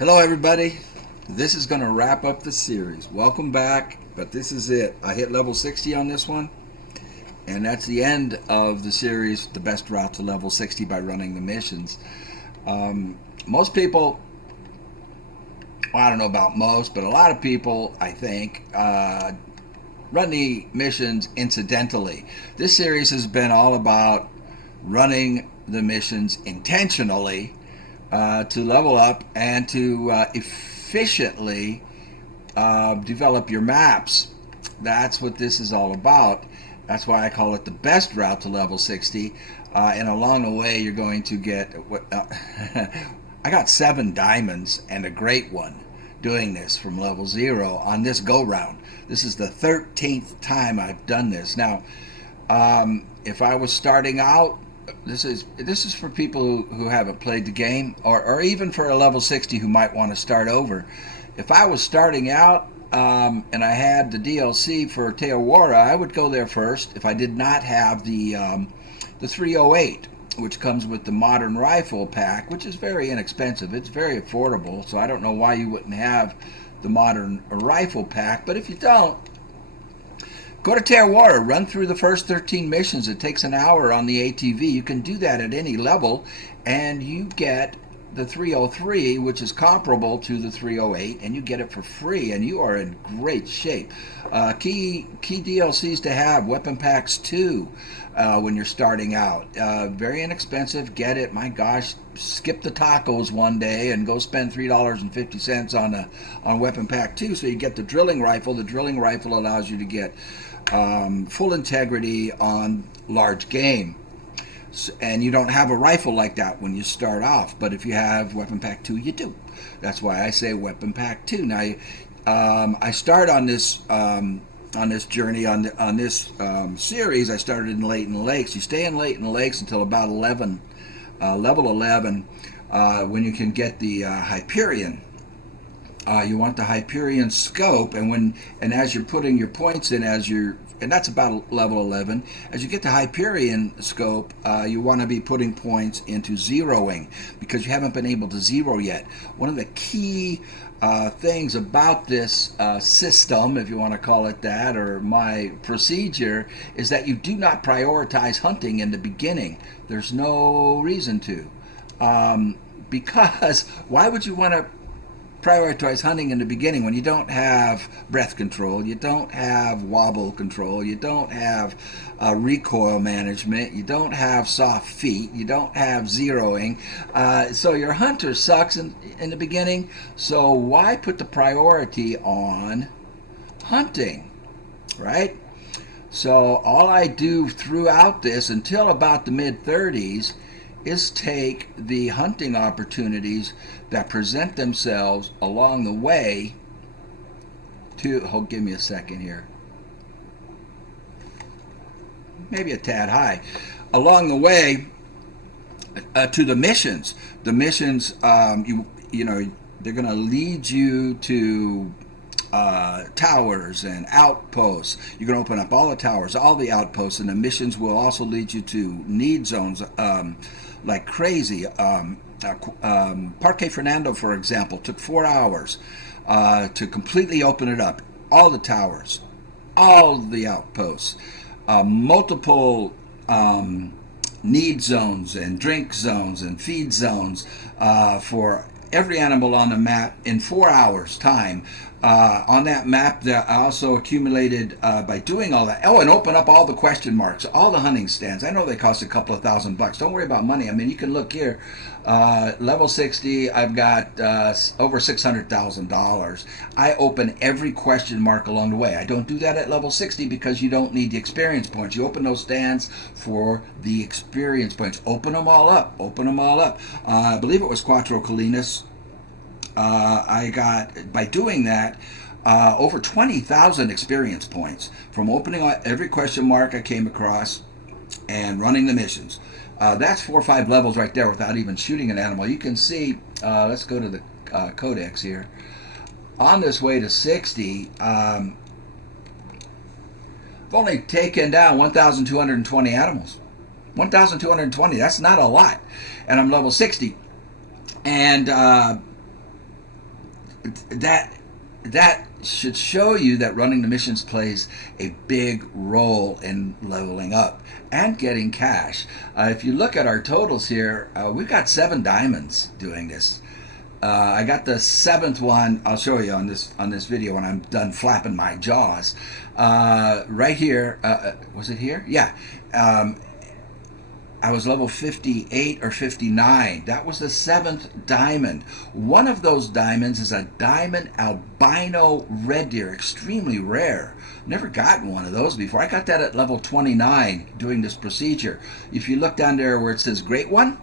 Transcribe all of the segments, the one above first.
Hello, everybody. This is going to wrap up the series. Welcome back, but this is it. I hit level 60 on this one, and that's the end of the series, The Best Route to Level 60 by Running the Missions. Most people, well, I don't know about most, but a lot of people, I think, run the missions incidentally. This series has been all about running the missions intentionally to level up and to efficiently develop your maps. That's what this is all about. That's why I call it the best route to level 60. And along the way, you're going to get what I got 7 diamonds and a great one doing this from level 0 on this go round. This is the 13th time I've done this. Now, if I was starting out, this is for people who haven't played the game, or even for a level 60 who might want to start over. If I was starting out and I had the DLC for Teowara, I would go there first if I did not have the 308, which comes with the modern rifle pack, which is very inexpensive. It's very affordable, so I don't know why you wouldn't have the modern rifle pack. But if you don't, go to Teowara, run through the first 13 missions. It takes an hour on the ATV. You can do that at any level, and you get the 303, which is comparable to the 308, and you get it for free, and you are in great shape. Key DLCs to have: Weapon Packs 2 when you're starting out. Very inexpensive. Get it. My gosh, skip the tacos one day and go spend $3.50 on Weapon Pack 2 so you get the drilling rifle. The drilling rifle allows you to get full integrity on large game. And you don't have a rifle like that when you start off, but if you have Weapon Pack 2, you do. That's why I say Weapon Pack 2. Now, I start on this journey, on this series. I started in Leighton Lakes. You stay in Leighton Lakes until about level 11, when you can get the Hyperion. You want the Hyperion scope, and as you're putting your points in, and that's about level 11. As you get the Hyperion scope, you want to be putting points into zeroing, because you haven't been able to zero yet. One of the key things about this system, if you want to call it that, or my procedure, is that you do not prioritize hunting in the beginning. There's no reason to. Because why would you want to prioritize hunting in the beginning when you don't have breath control, you don't have wobble control, you don't have recoil management, you don't have soft feet, you don't have zeroing, so your hunter sucks in the beginning. So why put the priority on hunting, right? So all I do throughout this until about the mid-30s is take the hunting opportunities that present themselves along the way to, give me a second here, maybe a tad high, along the way to the missions. The missions, you know, they're going to lead you to towers and outposts. You can open up all the towers, all the outposts, and the missions will also lead you to need zones like crazy. Parque Fernando, for example, took 4 hours to completely open it up. All the towers, all the outposts, multiple need zones and drink zones and feed zones for every animal on the map in 4 hours time. On that map that I also accumulated by doing all that. Oh, and open up all the question marks, all the hunting stands. I know they cost a couple of $1,000. Don't worry about money. I mean, you can look here. Level 60, I've got over $600,000. I open every question mark along the way. I don't do that at level 60 because you don't need the experience points. You open those stands for the experience points. Open them all up. Open them all up. I believe it was Cuatro Colinas. I got, by doing that, over 20,000 experience points from opening every question mark I came across and running the missions. That's 4 or 5 levels right there without even shooting an animal. You can see, let's go to the codex here. On this way to 60, I've only taken down 1,220 animals. 1,220, that's not a lot. And I'm level 60. And that that should show you that running the missions plays a big role in leveling up and getting cash. If you look at our totals here, we've got 7 diamonds doing this. I got the 7th one. I'll show you on this video when I'm done flapping my jaws. Right here, was it here? Yeah. I was level 58 or 59. That was the 7th diamond. One of those diamonds is a diamond albino red deer, extremely rare. Never gotten one of those before. I got that at level 29 doing this procedure. If you look down there where it says great one,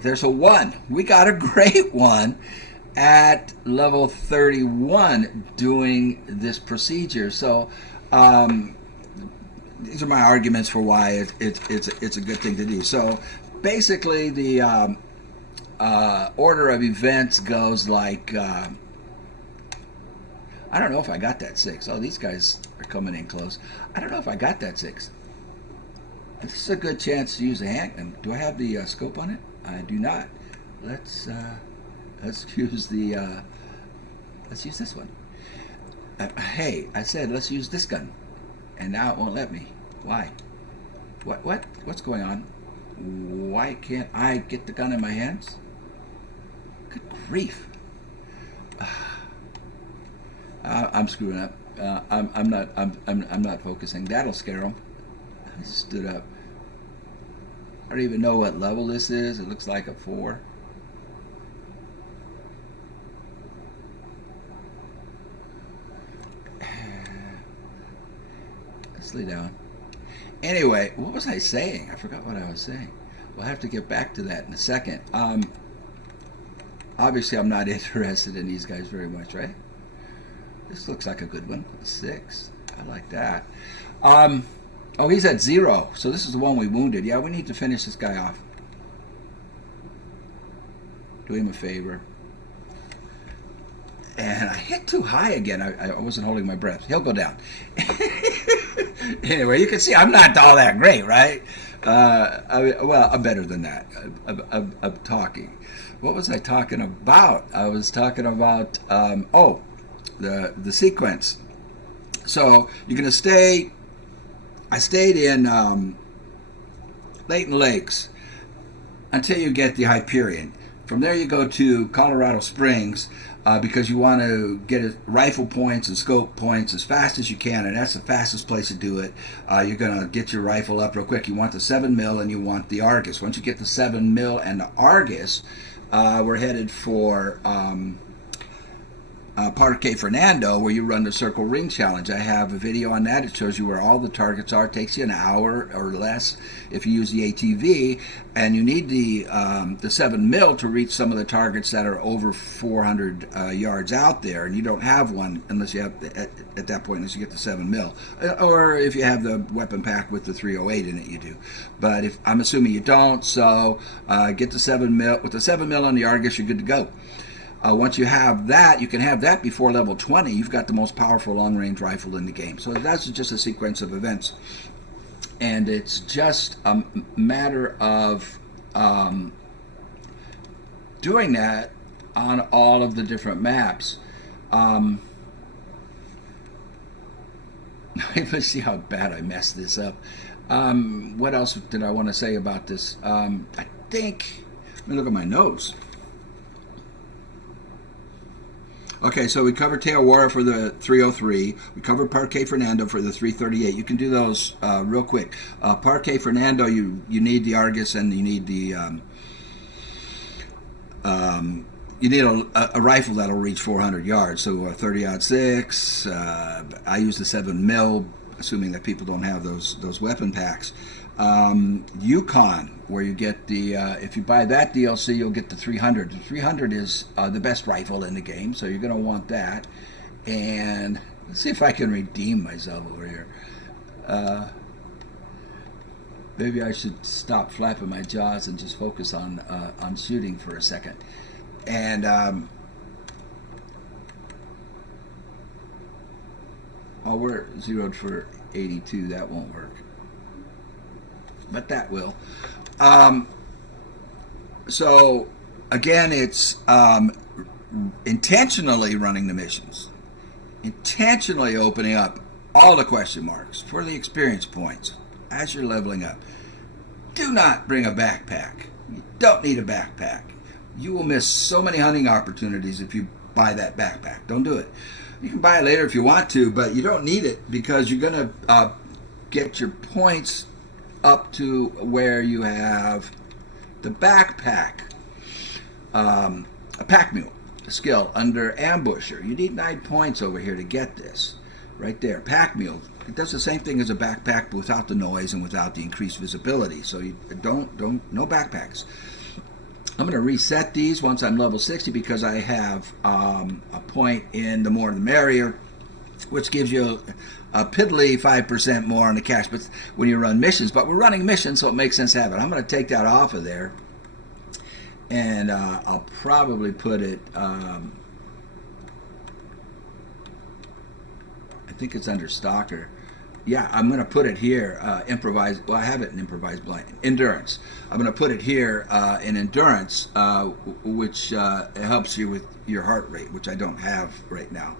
there's a 1. We got a great one at level 31 doing this procedure. So these are my arguments for why it's a good thing to do. So basically the order of events goes like, I don't know if I got that 6. Oh, these guys are coming in close. I don't know if I got that 6. This is a good chance to use a hand. Do I have the scope on it? I do not. Let's use the let's use this one. Hey, I said let's use this gun, and now it won't let me. Why? What's going on? Why can't I get the gun in my hands? Good grief! I'm screwing up. I'm not focusing. That'll scare them. I stood up. I don't even know what level this is. It looks like a 4. Let's lay down. Anyway, what was I saying? I forgot what I was saying. We'll have to get back to that in a second. Obviously, I'm not interested in these guys very much, right? This looks like a good one. A 6. I like that. Oh, he's at 0. So this is the one we wounded. Yeah, we need to finish this guy off. Do him a favor. And I hit too high again. I wasn't holding my breath. He'll go down. Anyway, you can see I'm not all that great, right? Well, I'm better than that. I'm talking. What was I talking about? I was talking about, the sequence. So you're going to stay... I stayed in Layton Lakes until you get the Hyperion. From there you go to Colorado Springs because you want to get rifle points and scope points as fast as you can, and that's the fastest place to do it. You're going to get your rifle up real quick. You want the 7mm and you want the Argus. Once you get the 7mm and the Argus, we're headed for Parque Fernando, where you run the Circle Ring Challenge. I have a video on that. It shows you where all the targets are. It takes you an hour or less if you use the ATV, and you need the 7mm to reach some of the targets that are over 400 yards out there, and you don't have one unless you have at that point unless you get the 7mm, or if you have the weapon pack with the 308 in it, you do. But if I'm assuming you don't, so get the 7mm. With the 7mm on the Argus, you're good to go. Once you have that, you can have that before level 20. You've got the most powerful long-range rifle in the game. So that's just a sequence of events. And it's just a matter of doing that on all of the different maps. Let's see how bad I messed this up. What else did I want to say about this? I think, let me look at my notes. Okay, so we covered Teawara for the 303. We covered Parque Fernando for the 338. You can do those real quick. Parque Fernando, you need the Argus and you need the you need a rifle that'll reach 400 yards. So a 30-06. I use the 7mm, assuming that people don't have those weapon packs. Yukon, where you get the if you buy that DLC, you'll get the 300. The 300 is the best rifle in the game, so you're going to want that. And let's see if I can redeem myself over here. Maybe I should stop flapping my jaws and just focus on shooting for a second. And oh, we're zeroed for 82. That won't work, but that will. So again, it's intentionally running the missions, intentionally opening up all the question marks for the experience points as you're leveling up. Do not bring a backpack. You don't need a backpack. You will miss so many hunting opportunities if you buy that backpack. Don't do it. You can buy it later if you want to, but you don't need it because you're going to get your points up to where you have the backpack. A pack mule skill under ambusher. You need 9 points over here to get this. Right there. Pack mule. It does the same thing as a backpack but without the noise and without the increased visibility. So you no backpacks. I'm going to reset these once I'm level 60 because I have a point in the more the merrier, which gives you a piddly 5% more on the cash. But when you run missions, but we're running missions, so it makes sense to have it. I'm going to take that off of there, and I'll probably put it. I think it's under Stalker. Yeah, I'm going to put it here, improvise. Well, I have it in improvise blind. Endurance. I'm going to put it here in endurance, which helps you with your heart rate, which I don't have right now.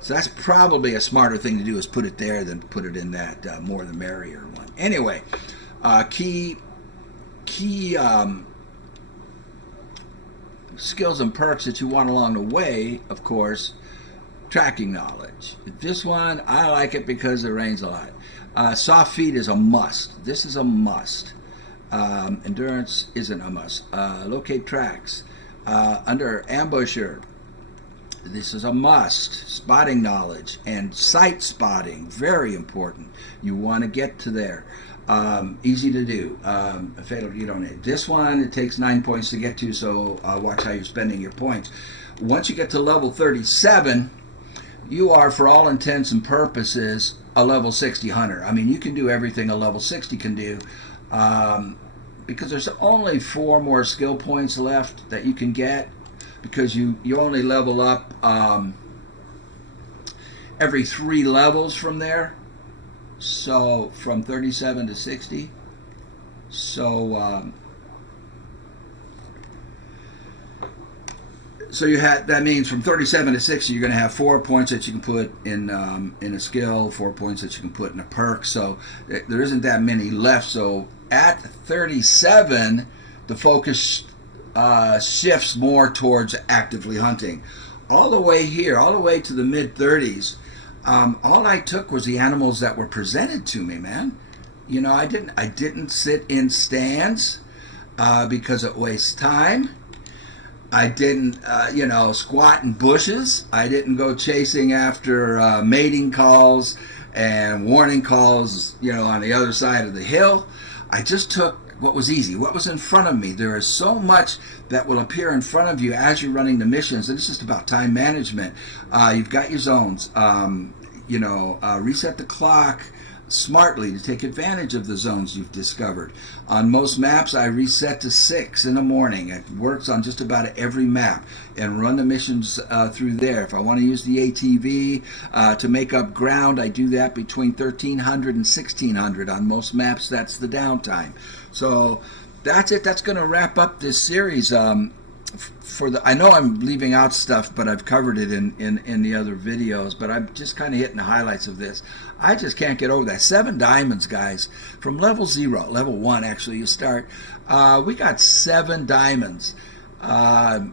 So that's probably a smarter thing to do is put it there than put it in that more the merrier one. Anyway, key skills and perks that you want along the way, of course. Tracking knowledge. This one, I like it because it rains a lot. Soft feet is a must. This is a must. Endurance isn't a must. Locate tracks. Under ambusher, this is a must. Spotting knowledge and sight spotting, very important. You want to get to there. Easy to do. Fatal, you don't need. This one, it takes 9 points to get to, so watch how you're spending your points. Once you get to level 37, you are, for all intents and purposes, a level 60 hunter. I mean, you can do everything a level 60 can do because there's only 4 more skill points left that you can get because you only level up every 3 levels from there. So from 37 to 60. So so you had, that means from 37 to 60, you're going to have 4 points that you can put in a skill, 4 points that you can put in a perk. So there isn't that many left. So at 37, the focus shifts more towards actively hunting. All the way here, all the way to the mid 30s, all I took was the animals that were presented to me, man. You know, I didn't sit in stands because it wastes time. I didn't, squat in bushes. I didn't go chasing after mating calls and warning calls, on the other side of the hill. I just took what was easy, what was in front of me. There is so much that will appear in front of you as you're running the missions, and it's just about time management. You've got your zones. Reset the clock smartly to take advantage of the zones you've discovered. On most maps, I reset to 6 in the morning. It works on just about every map, and run the missions through there. If I want to use the ATV to make up ground, I do that between 1300 and 1600. On most maps, that's the downtime. So that's it. That's going to wrap up this series. I know I'm leaving out stuff, but I've covered it in the other videos, but I'm just kind of hitting the highlights of this. I just can't get over that. 7 diamonds, guys, from level 0, level 1 actually you start. We got 7 diamonds, man,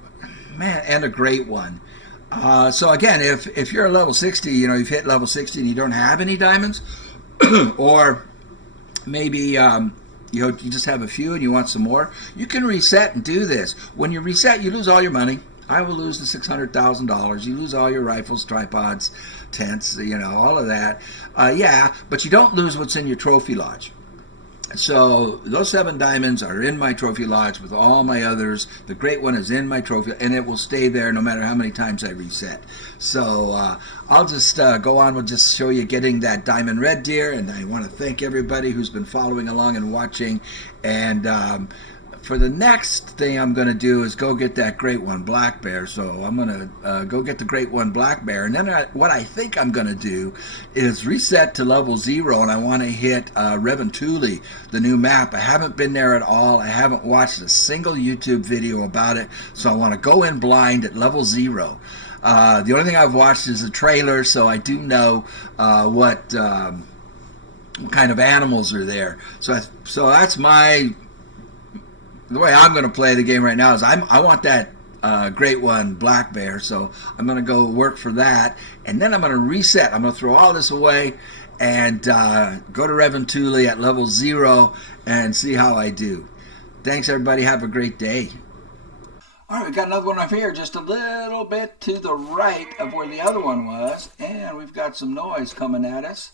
and a great one. So again, if you're a level 60, you've hit level 60 and you don't have any diamonds, or maybe you just have a few and you want some more, you can reset and do this. When you reset, you lose all your money. I will lose the $600,000. You lose all your rifles, tripods, tents, all of that. But you don't lose what's in your trophy lodge. So those 7 diamonds are in my trophy lodge with all my others. The great one is in my trophy, and it will stay there no matter how many times I reset. So I'll just go on. We'll just show you getting that diamond red deer, and I want to thank everybody who's been following along and watching. And for the next thing I'm going to do is go get that great one black bear. So I'm going to go get the great one black bear. And then what I think I'm going to do is reset to level 0. And I want to hit Reventuli, the new map. I haven't been there at all. I haven't watched a single YouTube video about it. So I want to go in blind at level 0. The only thing I've watched is a trailer, so I do know what kind of animals are there. So that's the way I'm going to play the game right now is I want that great one black bear, so I'm going to go work for that, and then I'm going to reset. I'm going to throw all this away and go to Reventuli at level 0 and see how I do. Thanks, everybody. Have a great day. All right, we got another one up here, just a little bit to the right of where the other one was, and we've got some noise coming at us.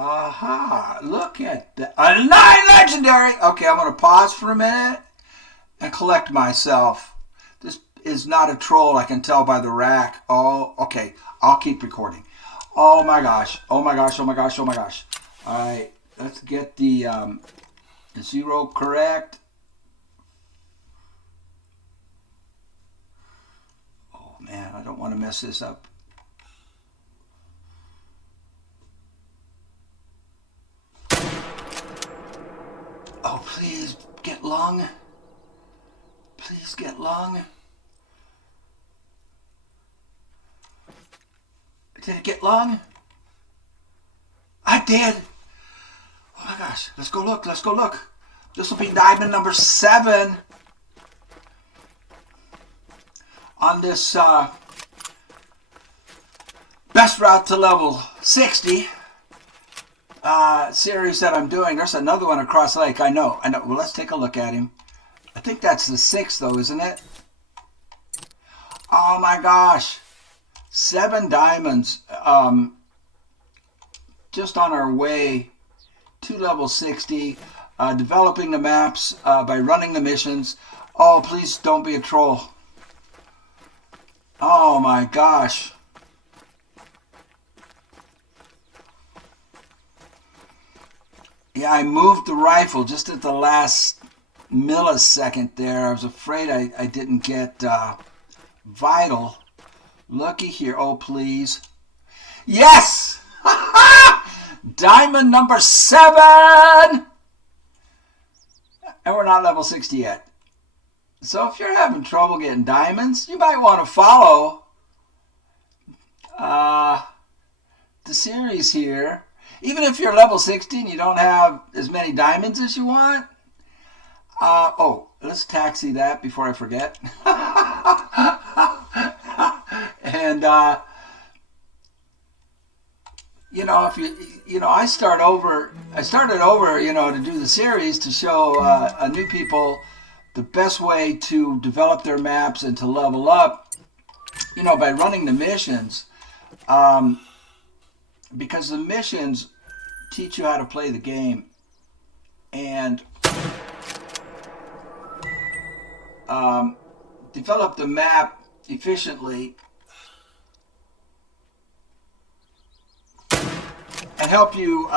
Aha, look at that. A 9 legendary! Okay, I'm going to pause for a minute and collect myself. This is not a troll, I can tell by the rack. Oh, okay, I'll keep recording. Oh my gosh, oh my gosh, oh my gosh, oh my gosh. All right, let's get the 0 correct. Oh man, I don't want to mess this up. Oh, please get lung. Please get lung. Did it get lung? I did. Oh my gosh. Let's go look. Let's go look. This will be diamond number 7 on this best route to level 60. Series that I'm doing. There's another one across the lake. I know. Well, let's take a look at him. I think that's the 6th, though, isn't it? Oh my gosh, 7 diamonds. Just on our way to level 60. Developing the maps by running the missions. Oh, please don't be a troll. Oh my gosh. Yeah, I moved the rifle just at the last millisecond there. I was afraid I didn't get vital. Looky here. Oh, please. Yes! Diamond number 7! And we're not level 60 yet. So if you're having trouble getting diamonds, you might want to follow the series here. Even if you're level 60 and you don't have as many diamonds as you want. Oh, let's taxi that before I forget. And, you know, if I started over, to do the series to show new people the best way to develop their maps and to level up, by running the missions. Because the missions teach you how to play the game and develop the map efficiently and help you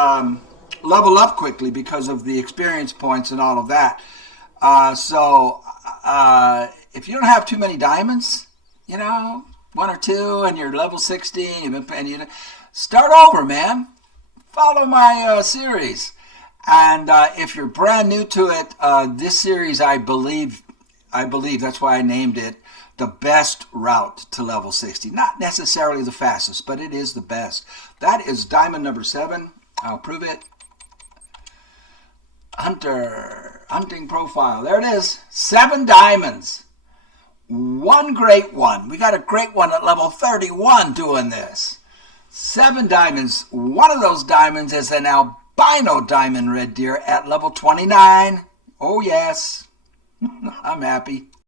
level up quickly because of the experience points and all of that. So if you don't have too many diamonds, 1 or 2, and you're level 60, and you start over, man. Follow my series. And if you're brand new to it, this series, I believe that's why I named it the best route to level 60. Not necessarily the fastest, but it is the best. That is diamond number 7. I'll prove it. Hunting profile. There it is. 7 diamonds. 1 great one. We got a great one at level 31 doing this. 7 diamonds. One of those diamonds is an albino diamond red deer at level 29. Oh, yes. I'm happy.